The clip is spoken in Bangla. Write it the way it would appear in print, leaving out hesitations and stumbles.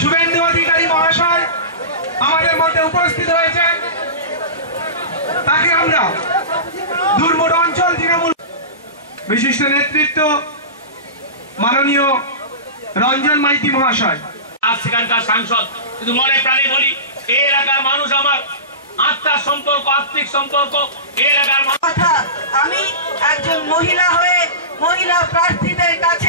শুভেন্দু অধিকারী মহাশয় আমাদের মধ্যে উপস্থিত হয়েছেন। তাকে আমরা দুর্মুট অঞ্চল তৃণমূল বিশিষ্ট নেতৃত্ব মাননীয় রঞ্জন মাইতি মহাশয়, সেখানকার সাংসদ, কিন্তু মনে প্রাণে বলি এই এলাকার মানুষ আমার আত্মার সম্পর্ক, আত্মিক সম্পর্ক। এই এলাকার কথা আমি একজন মহিলা হয়ে মহিলা প্রার্থীদের কাছে